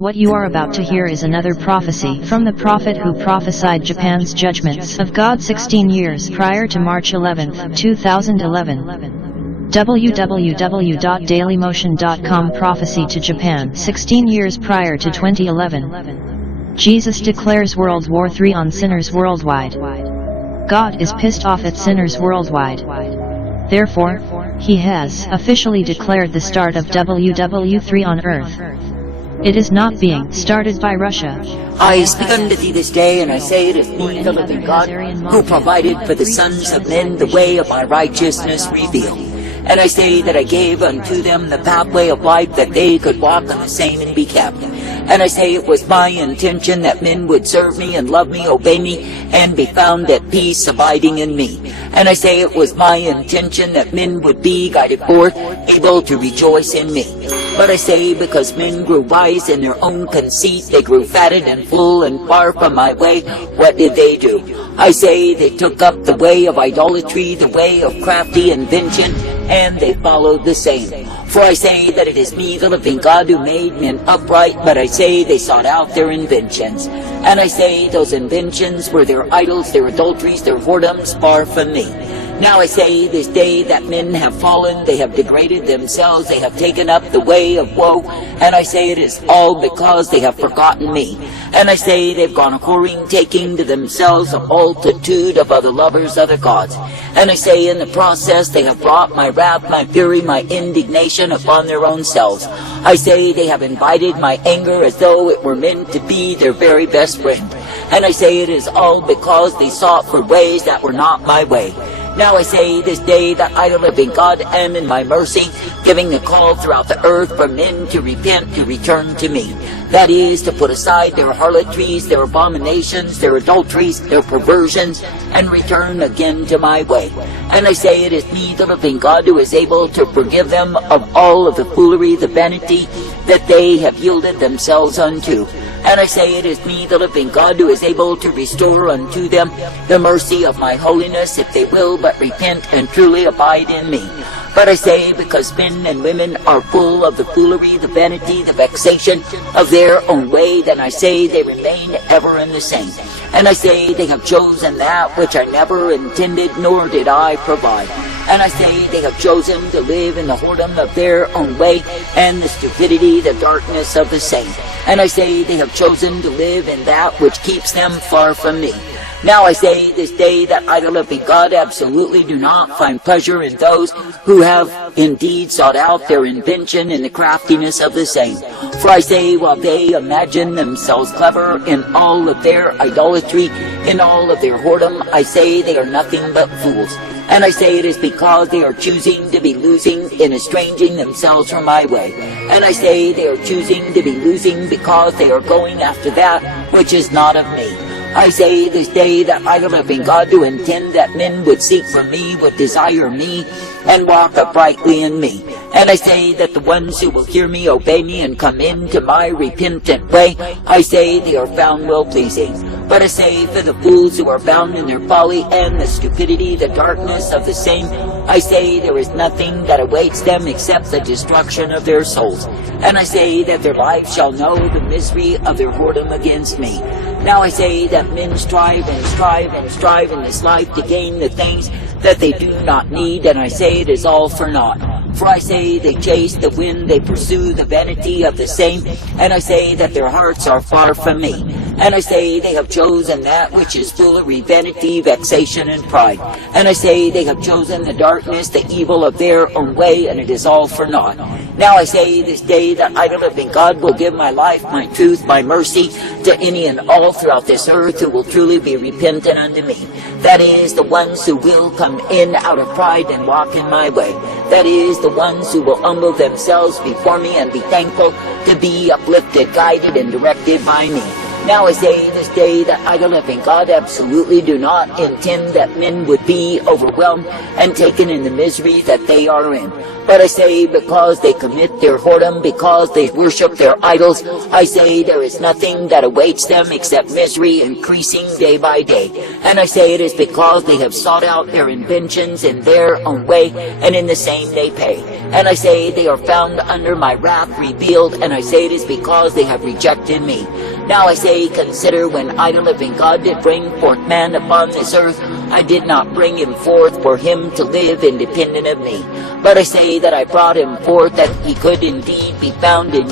What you are about to hear is another prophecy from the prophet who prophesied Japan's judgments of God 16 years prior to March 11, 2011. www.dailymotion.com Prophecy to Japan 16 years prior to 2011. Jesus declares World War III on sinners worldwide. God is pissed off at sinners worldwide. Therefore, He has officially declared the start of WW3 on Earth. It is not being started by Russia. I speak unto thee this day, and I say it is me, the living God, who provided for the sons of men the way of my righteousness revealed. And I say that I gave unto them the pathway of life, that they could walk on the same and be kept. And I say it was my intention that men would serve me and love me, obey me, and be found at peace, abiding in me. And I say it was my intention that men would be guided forth, able to rejoice in me. But I say, because men grew wise in their own conceit, they grew fatted and full and far from my way, what did they do? I say they took up the way of idolatry, the way of crafty invention, and they followed the same. For I say that it is me, the living God, who made men upright, but I say they sought out their inventions. And I say those inventions were their idols, their adulteries, their whoredoms, far from me. Now I say this day that men have fallen, they have degraded themselves, they have taken up the way of woe, and I say it is all because they have forgotten me. And I say they've gone a-whoring, taking to themselves a multitude of other lovers, other gods. And I say in the process they have brought my wrath, my fury, my indignation upon their own selves. I say they have invited my anger as though it were meant to be their very best friend. And I say it is all because they sought for ways that were not my way. Now I say this day that I, the living God, am in my mercy, giving a call throughout the earth for men to repent, to return to me. That is, to put aside their harlotries, their abominations, their adulteries, their perversions, and return again to my way. And I say it is me, the living God, who is able to forgive them of all of the foolery, the vanity that they have yielded themselves unto. And I say it is me, the living God, who is able to restore unto them the mercy of my holiness, if they will but repent and truly abide in me. But I say, because men and women are full of the foolery, the vanity, the vexation of their own way, then I say they remain ever in the same. And I say they have chosen that which I never intended, nor did I provide. And I say they have chosen to live in the whoredom of their own way, and the stupidity, the darkness of the same. And I say they have chosen to live in that which keeps them far from me. Now I say this day that I, the living God, absolutely do not find pleasure in those who have indeed sought out their invention in the craftiness of the same. For I say, while they imagine themselves clever in all of their idolatry, in all of their whoredom, I say they are nothing but fools. And I say it is because they are choosing to be losing in estranging themselves from my way. And I say they are choosing to be losing because they are going after that which is not of me. I say this day that I, the living God, do intend that men would seek for me, would desire me, and walk uprightly in me. And I say that the ones who will hear me, obey me, and come into my repentant way, I say they are found well-pleasing. But I say, for the fools who are bound in their folly and the stupidity, the darkness of the same, I say there is nothing that awaits them except the destruction of their souls. And I say that their life shall know the misery of their whoredom against me. Now I say that men strive and strive and strive in this life to gain the things that they do not need, and I say it is all for naught. For I say they chase the wind, they pursue the vanity of the same, and I say that their hearts are far from me. And I say they have chosen that which is foolery, vanity, vexation, and pride. And I say they have chosen the darkness, the evil of their own way, and it is all for naught. Now I say this day that I, the living God, will give my life, my truth, my mercy to any and all throughout this earth who will truly be repentant unto me. That is, the ones who will come in out of pride and walk in my way. That is, the ones who will humble themselves before me and be thankful to be uplifted, guided, and directed by me. Now I say this day that I, the living God, absolutely do not intend that men would be overwhelmed and taken in the misery that they are in. But I say, because they commit their whoredom, because they worship their idols, I say there is nothing that awaits them except misery increasing day by day. And I say it is because they have sought out their inventions in their own way, and in the same they pay. And I say they are found under my wrath revealed, and I say it is because they have rejected me. Now I say, consider when I, the living God, did bring forth man upon this earth, I did not bring him forth for him to live independent of me. But I say that I brought him forth that he could indeed be found in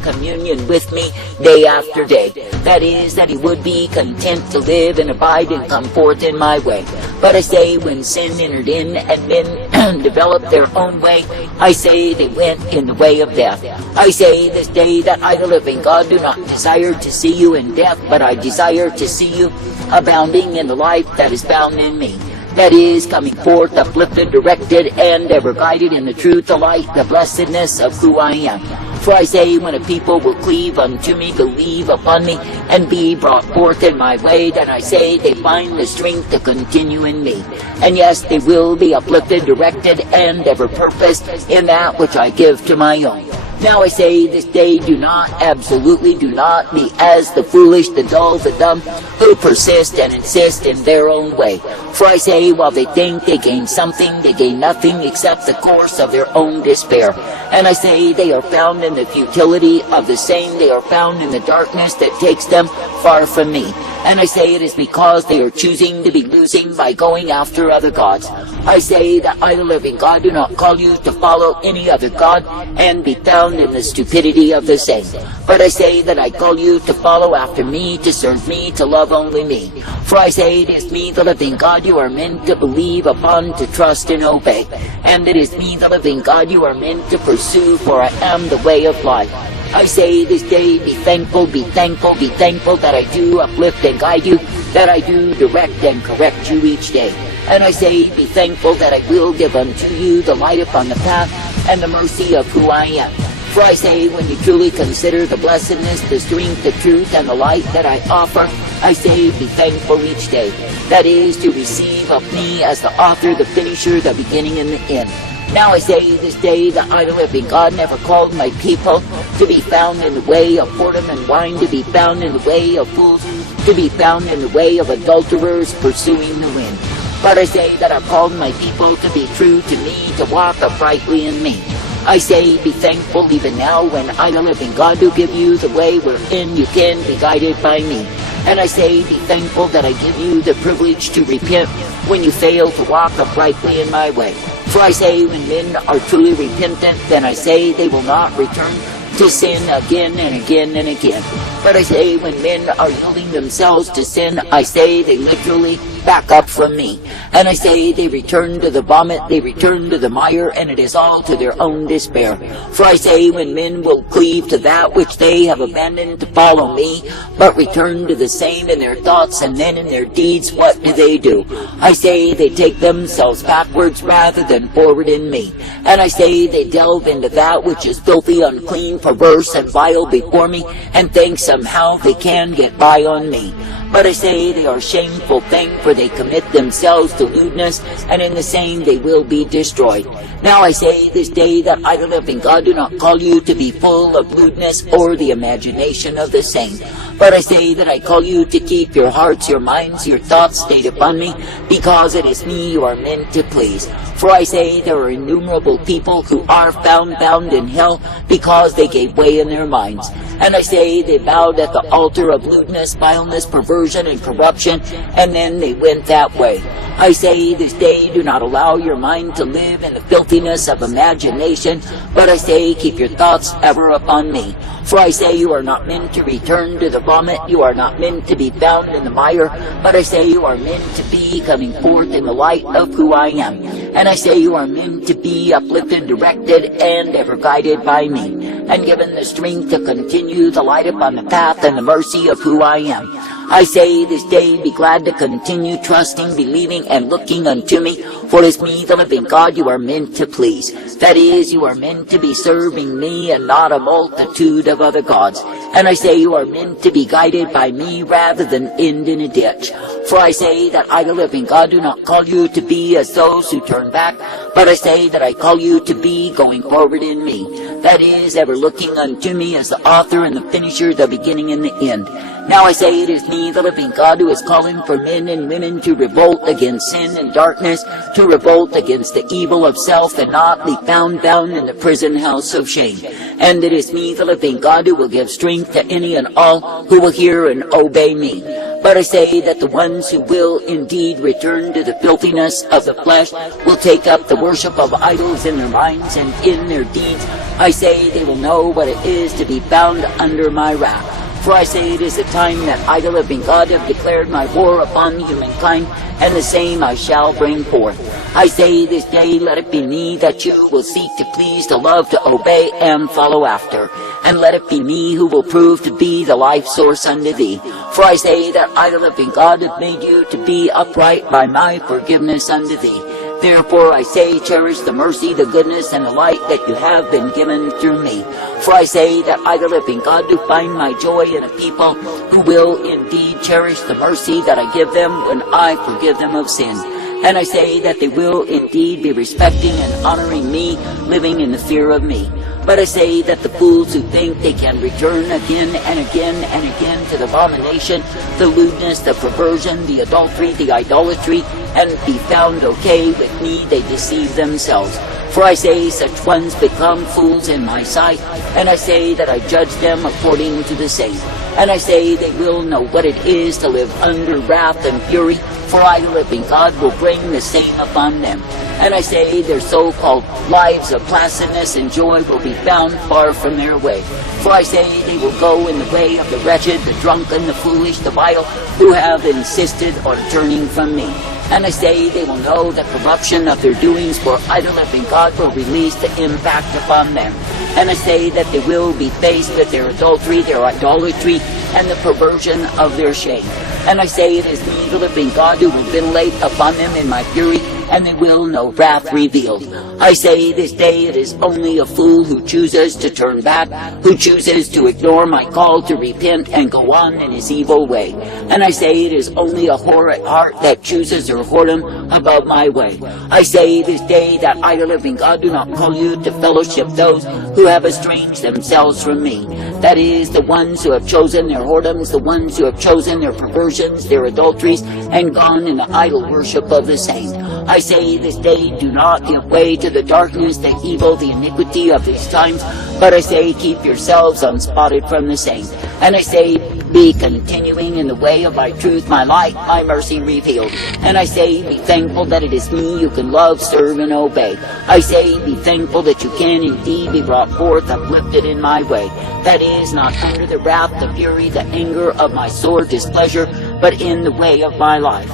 communion with me day after day. That is, that he would be content to live and abide and come forth in my way. But I say, when sin entered in and men developed their own way, I say they went in the way of death. I say this day that I, the living God, do not desire to see you in death, but I desire to see you abounding in the life that is found in me. That is, coming forth uplifted, directed, and ever guided in the truth, the light, the blessedness of who I am. For I say, when a people will cleave unto me, believe upon me, and be brought forth in my way, then I say they find the strength to continue in me. And yes, they will be uplifted, directed, and ever purposed in that which I give to my own. Now I say this day, do not, absolutely do not be as the foolish, the dull, the dumb, who persist and insist in their own way. For I say, while they think they gain something, they gain nothing except the course of their own despair. And I say they are found in the futility of the same, they are found in the darkness that takes them far from me. And I say it is because they are choosing to be losing by going after other gods. I say that I, the living God, do not call you to follow any other god and be found in the stupidity of the same. But I say that I call you to follow after me, to serve me, to love only me. For I say it is me, the living God, you are meant to believe upon, to trust and obey. And it is me, the living God, you are meant to pursue, for I am the way of life. I say this day, be thankful, be thankful, be thankful that I do uplift and guide you, that I do direct and correct you each day. And I say, be thankful that I will give unto you the light upon the path and the mercy of who I am. For I say, when you truly consider the blessedness, the strength, the truth, and the light that I offer, I say, be thankful each day. That is, to receive of me as the author, the finisher, the beginning, and the end. Now I say this day that I, the living God, never called my people to be found in the way of whoredom and wine, to be found in the way of fools, to be found in the way of adulterers pursuing the wind. But I say that I've called my people to be true to me, to walk uprightly in me. I say, be thankful even now when I, the living God, do give you the way wherein you can be guided by me. And I say, be thankful that I give you the privilege to repent when you fail to walk uprightly in my way. For I say, when men are truly repentant, then I say they will not return to sin again and again and again. But I say, when men are yielding themselves to sin, I say they literally back up from me. And I say they return to the vomit, they return to the mire, and it is all to their own despair. For I say, when men will cleave to that which they have abandoned to follow me, but return to the same in their thoughts and then in their deeds, what do? I say they take themselves backwards rather than forward in me. And I say they delve into that which is filthy, unclean, perverse, and vile before me, and think somehow they can get by on me. But I say they are a shameful thing, for they commit themselves to lewdness, and in the same they will be destroyed. Now I say this day that I, the living God, do not call you to be full of lewdness or the imagination of the same. But I say that I call you to keep your hearts, your minds, your thoughts stayed upon me, because it is me you are meant to please. For I say there are innumerable people who are found bound in hell because they gave way in their minds. And I say they bowed at the altar of lewdness, vileness, perversion, and corruption, and then they went that way. I say this day, do not allow your mind to live in the filthiness of imagination, but I say keep your thoughts ever upon me. For I say you are not meant to return to the vomit, you are not meant to be found in the mire, but I say you are meant to be coming forth in the light of who I am. And I say you are meant to be uplifted, directed, and ever guided by me. and given the strength to continue the light upon the path and the mercy of who I am. I say this day, be glad to continue trusting, believing, and looking unto me, for it is me, the living God, you are meant to please. That is, you are meant to be serving me and not a multitude of other gods. And I say you are meant to be guided by me rather than end in a ditch. For I say that I, the living God, do not call you to be as those who turn back, but I say that I call you to be going forward in me. That is, ever looking unto me as the author and the finisher, the beginning and the end. Now I say it is me, the living God, who is calling for men and women to revolt against sin and darkness, to revolt against the evil of self, and not be found bound in the prison house of shame. And it is me, the living God, who will give strength to any and all who will hear and obey me. But I say that the ones who will indeed return to the filthiness of the flesh will take up the worship of idols in their minds and in their deeds. I say they will know what it is to be bound under my wrath. For I say it is the time that I, the living God, have declared my war upon humankind, and the same I shall bring forth. I say this day, let it be me that you will seek to please, to love, to obey, and follow after. And let it be me who will prove to be the life source unto thee. For I say that I, the living God, have made you to be upright by my forgiveness unto thee. Therefore I say, cherish the mercy, the goodness, and the light that you have been given through me. For I say that I, the living God, do find my joy in a people who will indeed cherish the mercy that I give them when I forgive them of sin. And I say that they will indeed be respecting and honoring me, living in the fear of me. But I say that the fools who think they can return again and again and again to the abomination, the lewdness, the perversion, the adultery, the idolatry, and be found okay with me, they deceive themselves. For I say such ones become fools in my sight, and I say that I judge them according to the same. And I say they will know what it is to live under wrath and fury, for I, the living God, will bring the same upon them. And I say their so-called lives of placidness and joy will be found far from their way. For I say they will go in the way of the wretched, the drunken, the foolish, the vile, who have insisted on turning from me. And I say they will know the corruption of their doings, for I, the living God, will release the impact upon them. And I say that they will be faced with their adultery, their idolatry, and the perversion of their shame. And I say it is me, the living God, who will ventilate upon them in my fury, and they will know wrath revealed. I say this day it is only a fool who chooses to turn back, who chooses to ignore my call to repent and go on in his evil way. And I say it is only a whore at heart that chooses her whoredom above my way. I say this day that I, the living God, do not call you to fellowship those who have estranged themselves from me. That is, the ones who have chosen their whoredoms, the ones who have chosen their perversions, their adulteries, and gone in the idol worship of the same. I say this day, do not give way to the darkness, the evil, the iniquity of these times, but I say, keep yourselves unspotted from the same. And I say, be continuing in the way of my truth, my light, my mercy revealed. And I say, be thankful that it is me you can love, serve, and obey. I say, be thankful that you can indeed be brought forth, uplifted in my way. That is, not under the wrath, the fury, the anger of my sore displeasure, but in the way of my life.